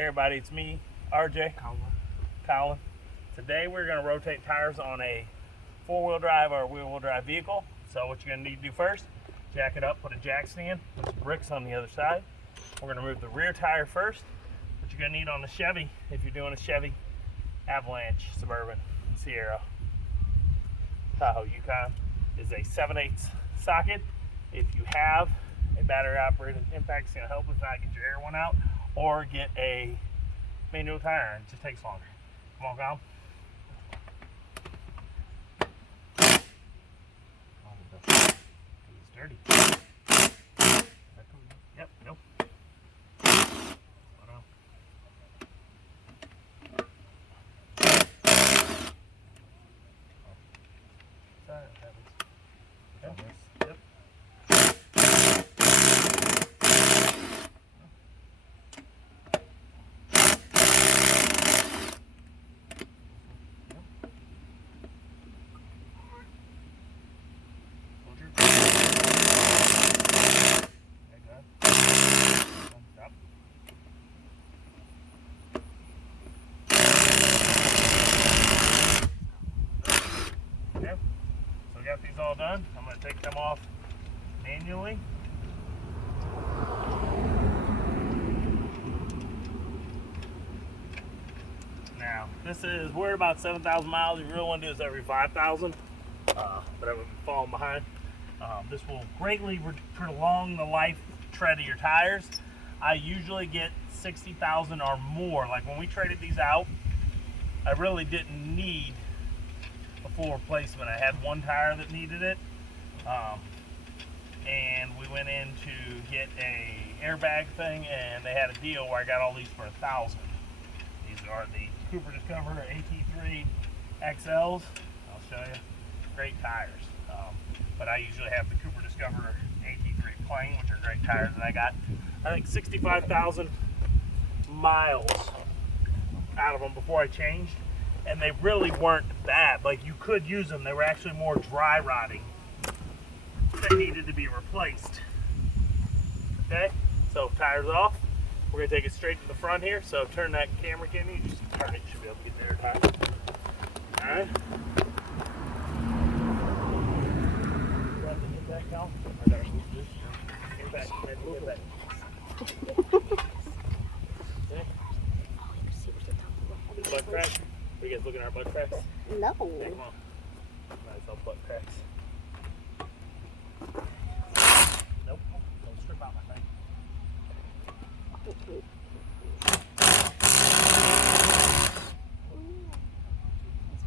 Hey everybody, it's me, RJ. Collin. Today we're going to rotate tires on a four-wheel drive or wheel-wheel drive vehicle. So what you're going to need to do first, jack it up, put a jack stand, put some bricks on the other side. We're going to remove the rear tire first. What you're going to need on the Chevy, if you're doing a Chevy Avalanche, Suburban, Sierra, Tahoe, Yukon, is a 7/8 socket. If you have a battery operated impact, it's going to help if not get your air one out, or get a manual tire iron. It just takes longer. Come on, Colin. It's dirty. Yep, nope. Yep. Yep. So we got these all done. I'm going to take them off manually. Now, this is, we're about 7,000 miles. You really want to do this every 5,000, but I would be falling behind. This will greatly prolong the life tread of your tires. I usually get 60,000 or more. Like when we traded these out, I really didn't need a full replacement. I had one tire that needed it, and we went in to get a airbag thing, and they had a deal where I got all these for 1,000. These are the Cooper Discover AT3 XLs. I'll show you. Great tires. But I usually have the Cooper Discover AT3 Plain, which are great tires, and I got, I think, 65,000 miles out of them before I changed, and they really weren't bad. Like, you could use them. They were actually more dry rotting. They needed to be replaced. Okay, so tires off. We're gonna take it straight to the front here. So turn that camera, Kenny. You just turn it. You should be able to get there time. All right. Cal? Impact. Impact. Okay. Butt crack? Are you guys looking at our butt cracks? No. Okay, come on. Nice, all butt cracks. Nope. Don't strip out my thing.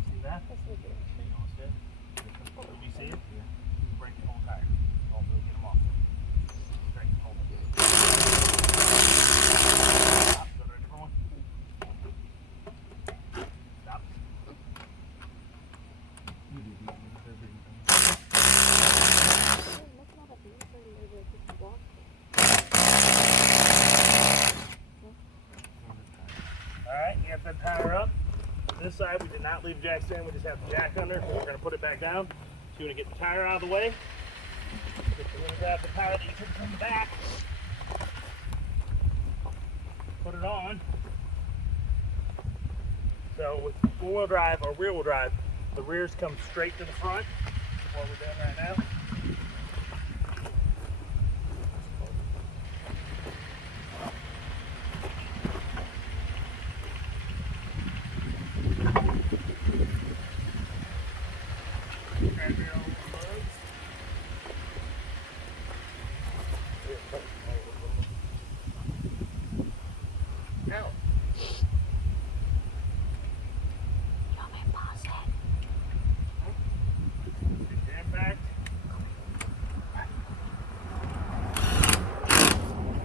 See that? You almost did? Did you see it? Yeah. Break the whole tire. I'll really get them off. Straight, hold it. Stop. Go to a different one. Stop. Alright, you got that tire up. This side we did not leave jack stand, we just have the jack under. So we're going to put it back down. So you want to get the tire out of the way. You're going to grab the tire that you took from the back. Put it on. So with four-wheel drive or rear-wheel drive, the rears come straight to the front. That's what we're doing right now. Grab your own lugs. Now. Stand back.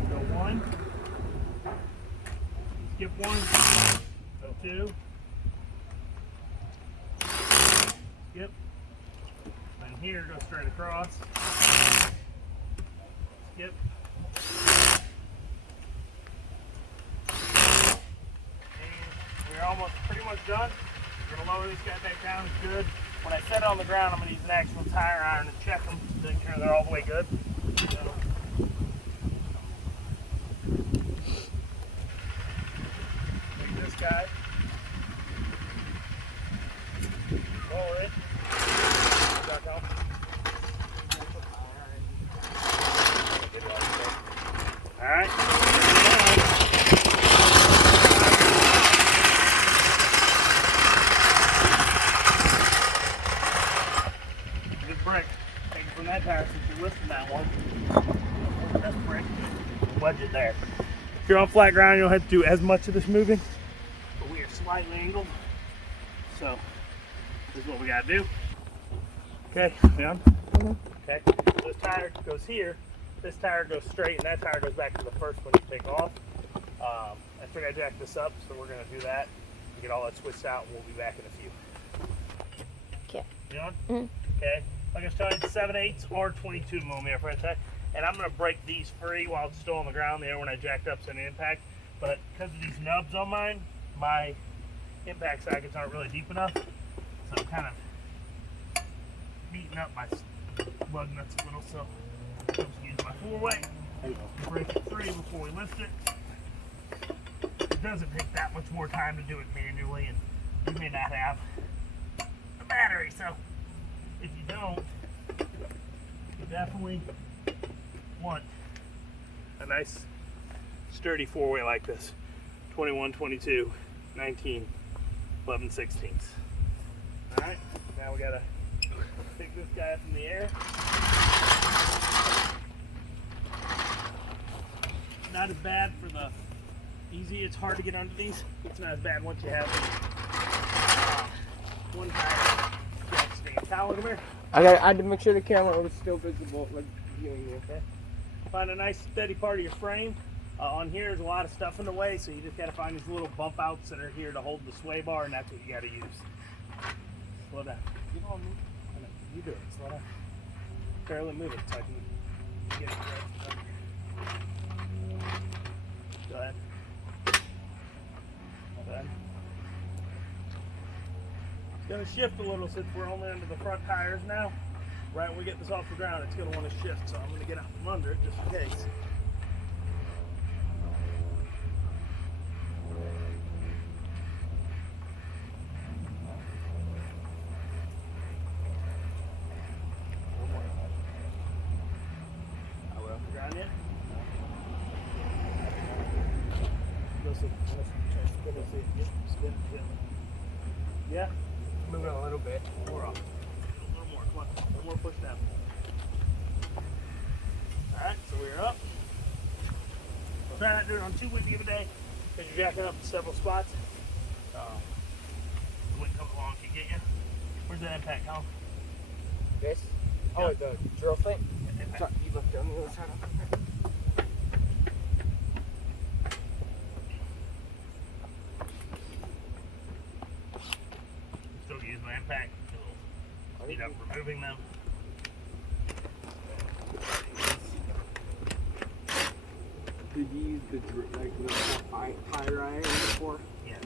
Go one. Skip one. Go two. Skip. Then here, go straight across. Skip. And we're almost pretty much done. We're going to lower this guy back down. It's good. When I set it on the ground, I'm going to use an actual tire iron to check them to make sure they're all the way good. So, guy. Lower it. Back out. Alright. Good brick. Take it from that tire since you're lifting that one. That's brick. Wedge it there. If you're on flat ground, you don't have to do as much of this moving. But we are slightly angled. So this is what we gotta do. Okay, down. Okay. This tire goes here. This tire goes straight, and that tire goes back to the first one you take off. I think I jacked this up, so we're going to do that. Get all that switched out, and we'll be back in a few. Okay. You on? Okay. Like I was telling you, 7/8 or 22 millimeter front tire. And I'm going to break these free while it's still on the ground. The other one I jacked up so an impact. But because of these nubs on mine, my impact sockets aren't really deep enough. So I'm kind of beating up my lug nuts a little. So I'm just use my 4-way. Break it free before we lift it. It doesn't take that much more time to do it manually, and you may not have a battery, so if you don't, you definitely want a nice sturdy 4-way like this. 21, 22, 19, 11, 16ths. Alright, now we gotta pick this guy up in the air. Not as bad for the easy. It's hard to get under these. It's not as bad once you have one tire. Collin, come here. I had to make sure the camera was still visible, like viewing you. Okay. Find a nice steady part of your frame. On here, there's a lot of stuff in the way, so you just got to find these little bump outs that are here to hold the sway bar, and that's what you got to use. Slow down. You don't move. I know. You do it. Slow down. Barely move it so I can get it right. Go ahead. Go ahead. It's going to shift a little since we're only under the front tires now. Right when we get this off the ground, it's going to want to shift, so I'm going to get out from under it just in case. Yeah? Moving a little bit. More off. A little more. Come on. A little more push down. Alright, so we're up. Try not to do it on too windy of a day because you're jacking up in several spots. The wind comes along can get you. Where's that impact, Colin? This? Yeah. Oh, the drill thing? Impact. So you looked on the other side of it. Still use my impact tool. Speed up removing them. Did you use the tire iron before? Yeah.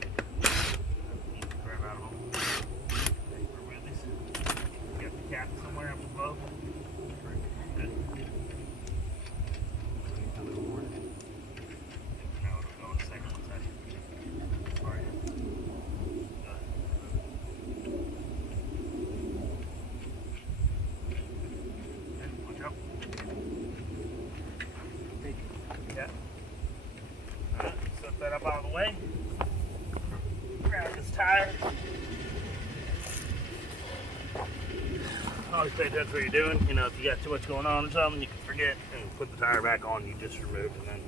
Grab out of them. Remove these. Got the cap somewhere up above. Good. No, it'll go in a second. Alright. Watch out. Yeah. Alright, set that up out of the way. Grab this tire. Always pay attention to what you're doing. You know, if you got too much going on or something, you can forget and put the tire back on you just removed, and then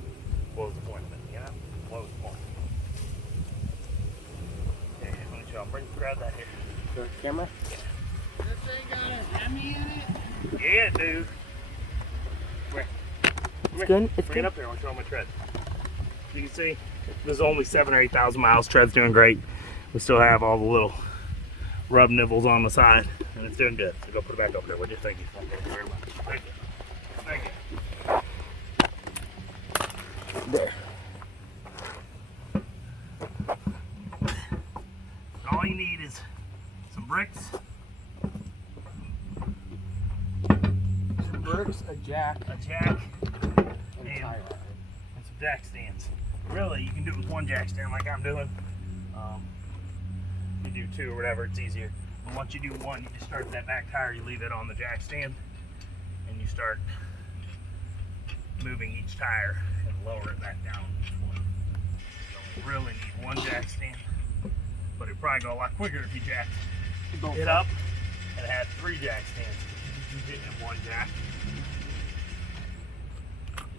what was the point of it? You know? What was the point? Yeah, let me show. Grab that here. The camera? Yeah. This thing got a Hemi in it? Yeah, dude. Come here. It's good. It's Bring it good. up here. I want to show my tread. You can see there's only 7,000 or 8,000 miles. Tread's doing great. We still have all the little rub nibbles on the side, and it's doing good. So go put it back over there, would you? Thank you. Thank you very much. Thank you. Thank you. There. All you need is some bricks, Some bricks, a jack, a jack, and a tire iron. and some jack stands. Really, you can do it with one jack stand like I'm doing, You do 2 or whatever, it's easier. But once you do 1, you just start that back tire, you leave it on the jack stand, and you start moving each tire and lower it back down each one. You only really need 1 jack stand, but it'd probably go a lot quicker if you jacked it up and had 3 jack stands. You did it in 1 jack.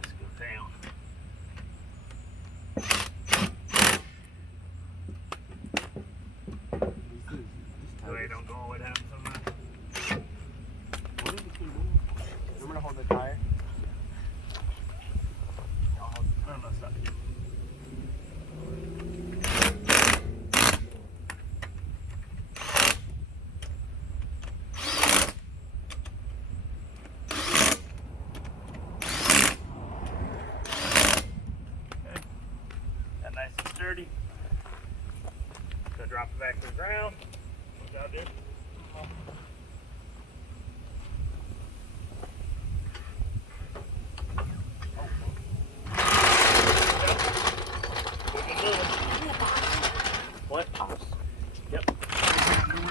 Just go down. So they don't go all the way down sometimes. What is this move? I'm gonna hold the tire. No, stop. Okay. That nice and sturdy. So drop it back to the ground. Look out there. What? Yep.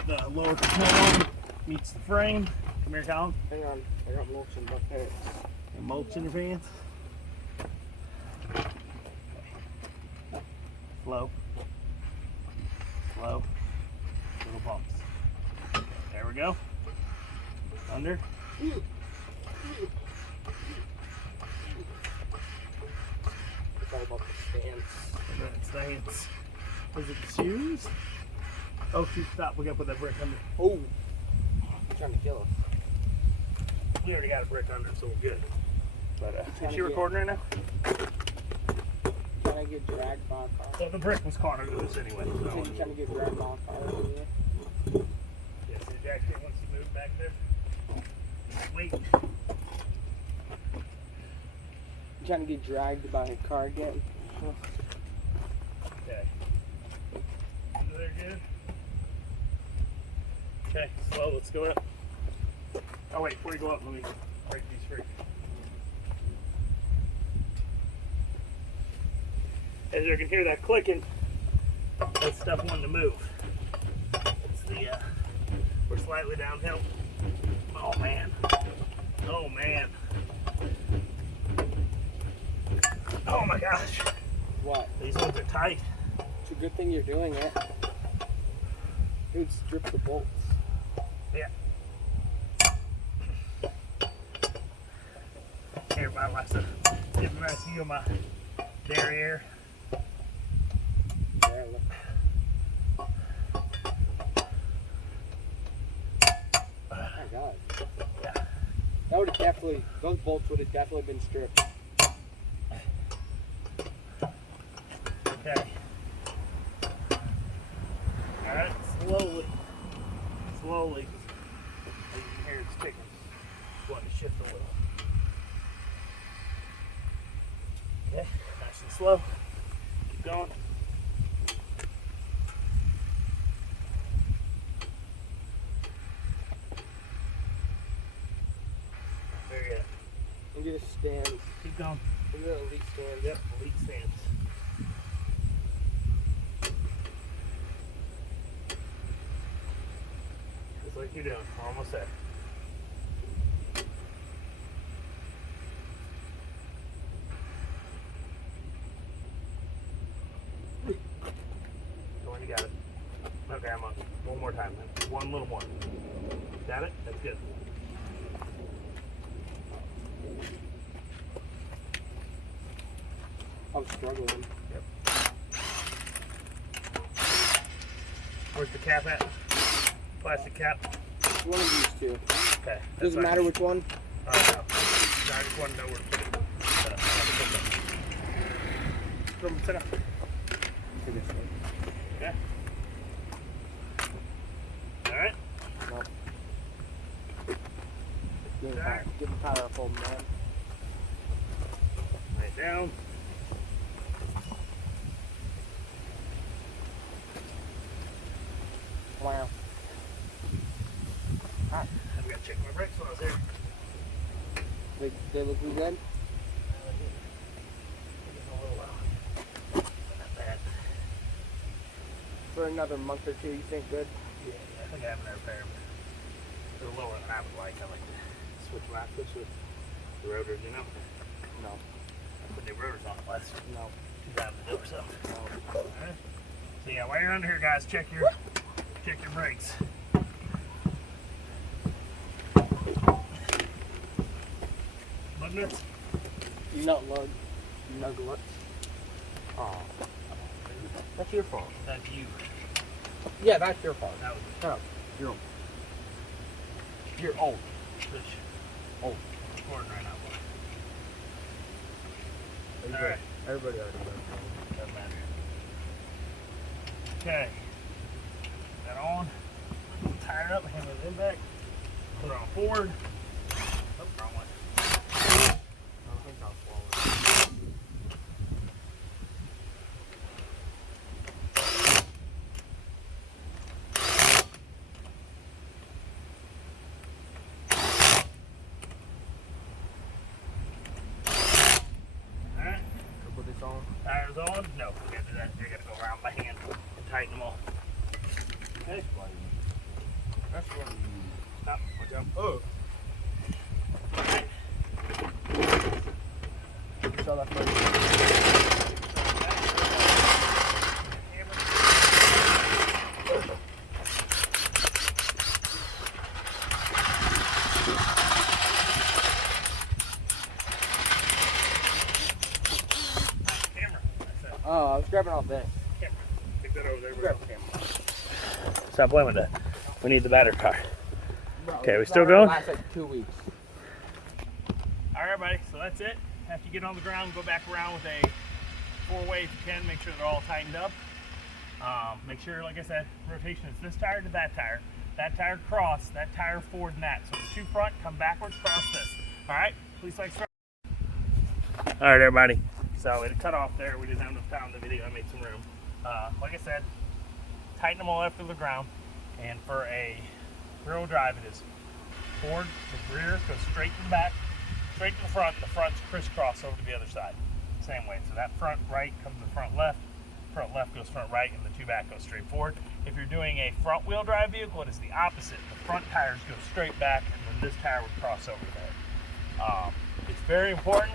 The lower control meets the frame. Come here, Collin. Hang on, I got mulch in my pants. And mulch in your pants. Slow. Slow. Little bumps. There we go. Under. It's all about the stance. Stance. Was it the shoes? Oh shoot, stop. We gotta put that brick under. Oh! You're trying to kill us. We already got a brick under, so we're good. But Trying is to she get- recording right now? Trying to get dragged by a car. So the brick was caught under this anyway. You So. said you're trying to get dragged by a car over here. Yeah, see the jack stand once you move back there? Wait. You're trying to get dragged by a car again. Okay. Under there good? Okay, slow, let's go up. Oh wait, before you go up, let me break these free. As you can hear that clicking, that's stuff wanting to move. It's the, we're slightly downhill. Oh man. Oh man. Oh my gosh. What? These ones are tight. It's a good thing you're doing it. It would strip the bolts. Yeah. Here, my last give a nice view of my derriere. There, look. Oh my god. Yeah. That would have definitely, those bolts would have definitely been stripped. Okay. Alright, slowly. Slowly. As you can hear it's kicking. Just want to shift a little. Okay, nice and slow. Keep going. There you go. And get a stand. Keep going. Look at the elite stand. Yep, elite stance. Just like you're doing. Almost there. Go on, you got it. Okay, I'm on. One more time then. One little more. Got it? That's good. I'm struggling. Yep. Where's the cap at? Plastic cap? One of these two. Okay. Doesn't matter which one. No. I just want to know where to put it. From sit up. For this one. Okay. Alright. Give the power a full man. Lay it down. Wow. I've got to check my brakes while I was there. They look good? Not bad. for another month or two, you think good? Yeah, I think I have another pair. A little lower than I would like. I like to switch my switch with the rotors, you know? No. I put the rotors on the last No. 2 times a day or so. Alright. So yeah, while you're under here, guys, check your brakes. Lug nuts? Nut lug. Nuglets. Oh. That's your fault. That's you. Yeah, that's your fault. That was Shut up. You're old. You're old. Fish. Old. Recording right now, boy. Everybody, Alright. everybody already knows. Doesn't matter. Okay. Put that on. Tire it up, hand it in back. Put it on forward. Oh, wrong one. I think I'll swallow it. Alright. So put this on. Tires on? No, we gotta do that. I gotta go around by hand and tighten them all. Okay. That's what you Stop. Watch out. Oh. Alright. So that's what Camera. That's it. Oh, I was grabbing all this. Camera. Take that over there. Grab the camera. Stop blaming that. We need the battery car. Bro, Okay, we it's still not gonna going? Last like 2 weeks. Alright, everybody, so that's it. After you get on the ground, go back around with a 4-way if you can. Make sure they're all tightened up. Make sure, like I said, rotation is this tire to that tire cross, that tire forward and that. So the 2 front, come backwards, cross this. Alright, please like, subscribe. Alright, everybody. So it cut off there. We didn't have enough time in the video. I made some room. Like I said, tighten them all after the ground. And for a rear-wheel drive, it is forward, the rear goes straight to the back, straight to the front's crisscross over to the other side. Same way. So that front right comes to front left goes front right, and the 2 back goes straight forward. If you're doing a front-wheel drive vehicle, it is the opposite. The front tires go straight back, and then this tire would cross over there. It's very important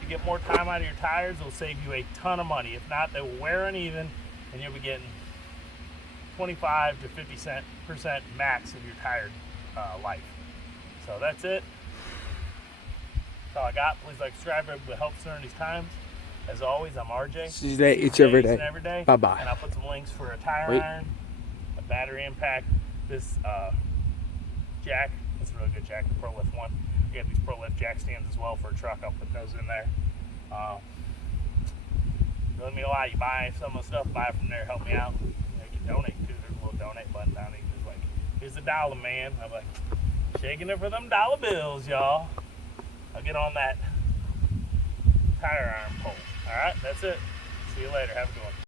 to get more time out of your tires. It'll save you a ton of money. If not, they will wear uneven, and you'll be getting 25 to 50% max of your tire life. So that's it. That's all I got. Please like, subscribe. It helps during these times. As always, I'm RJ. It's every day. Every day. Bye-bye. And I'll put some links for a tire iron, a battery impact, this jack. It's a really good jack, the Pro Lift one. We got these Pro Lift jack stands as well for a truck. I'll put those in there. Doesn't mean a lot. You buy some of the stuff, buy it from there, help me out. You know, you can donate too. There's a little donate button down there. Just like, here's $1, man. I'm like, shaking it for them dollar bills, y'all. I'll get on that tire iron pole. All right, that's it. See you later. Have a good one.